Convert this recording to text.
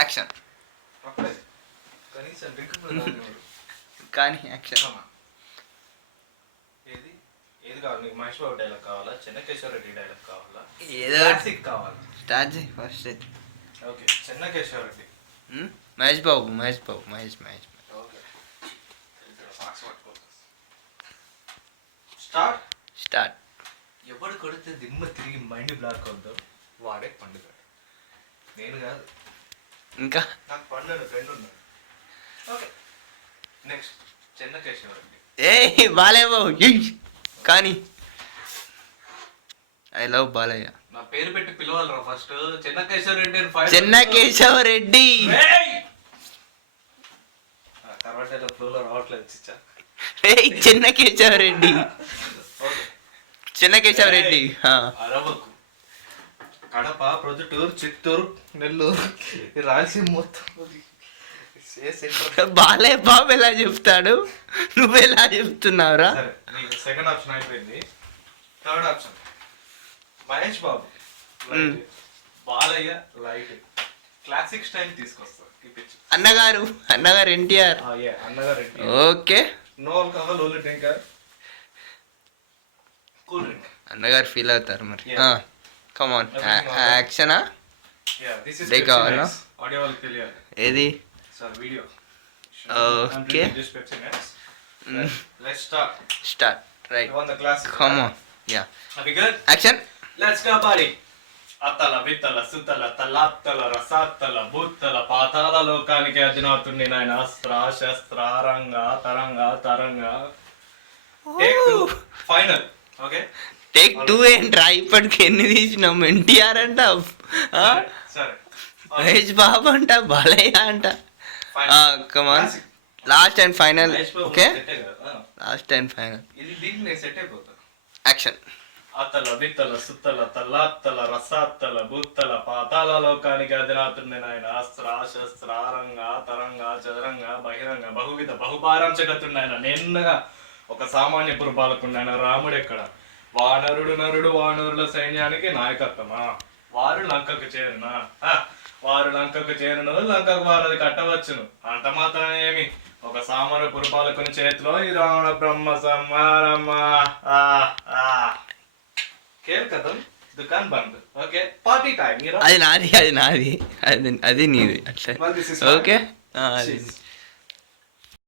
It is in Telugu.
యాక్షన్. కానీ యాక్షన్. ఏది ఏది కావాలి నీకు? మహేష్ బాబు డైలాగ్ కావాలా, చెన్నకేశ్వర రెడ్డి డైలాగ్ కావాలా, ఏదో కావాలా? స్టార్ట్ చేయి first. Okay, Chennakeshwara Reddy. Mahesh Babu Mahesh Babu Mahesh Mahesh okay start. Start. ఎవడు కొడితే దిమ్మ తిరిగి మైండ్ బ్లాక్ అవుద్దో వాడే పండుగ. నేను కాదు, ఇంకా నాకు పండుగ ఫ్రెండ్ ఉన్నాడు. Okay next Chennakeshwara Reddy. ఏ బాలయ్య బాబు కానీ ఐ లవ్ బాలయ్య. నా పేరు పెట్టి పిలవాలరా ఫస్ట్. చెన్నకేశ్వర రెడ్డి. చెన్నకేశవ రెడ్డి. తర్వాత ఫ్లోలో రావట్లేదు చిచ్చా. చెన్నకేశవ రెడ్డి. చెన్నకేశవ రెడ్డి. అరవకు. కడప, ప్రొద్దుటూరు, చిత్తూరు, నెల్లూరు, రాయలసీమ మొత్తం బాలయ్య బాబు ఎలా చెప్తాడు, నువ్వు ఎలా చెప్తున్నావురా? సరే, నీకు సెకండ్ ఆప్షన్ అయిపోయింది. Third option Mahesh Babu, Balayya light classic style తీసుకొస్తా. అన్నగారు ఎన్టీఆర్. అన్నగారు okay. No alcohol, only drink, cool drink. అన్నగారు ఫీల్ అవుతారు మరి. కమ్ ఆన్, యాక్షనా? కావాలా? ఆడియో వాళ్ళకి తెలియాలి. ఏది? Sir video. Okay let's start. Start. Right. You want the class? Come on. Yeah. Are we good? Action. Let's go, buddy. అతల వితల సుతల తలాత్తల రసాత్తల భూత్తల పాతాల లోకానికి అధినాథుణ్ణి నాయన. అస్త్ర శస్త్ర రంగ తరంగ తరంగ. ఫైనల్. ఓకే, టేక్ 2 ఏంట్రా? ఇప్పటికి ఎన్ని తీసినాం? ఎన్టీఆర్ అంట, సరే, మహేష్ బాబు అంట, బాలయ్య అంట. Come on, last and final. Okay, last and final. ఇది దీనికి నేను సెట్ అయిపోతా. యాక్షన్. అతల విత్తల సుత్తల తల్లాత్తల రసాత్తల భూత్తల పాతాల లోకానికి అధినాథుణ్ణి నాయన. అస్త్ర శస్త్ర రంగ తరంగ చదరంగ బహిరంగ బహువిధ బహుభారం జగత్తున్నాయన. నిన్నగా ఒక సామాన్య పురపాలకున్నాయన. రాముడు ఎక్కడ? వానరుడు నరుడు వానరుల సైన్యానికి నాయకత్వమా? వారు లంకకు చేరునా? వారు లంకకు చేరును, లంకకు వారు కట్టవచ్చును. అంత మాత్రం ఏమి? ఒక సామాన్య పురపాలకుని చేతిలో ఈ రావణ బ్రహ్మ సంహారమా. కేల్ కథం దుకాన్ బంద్. Okay, party time. అది నాది, అది నీది అట్లా. ఓకే.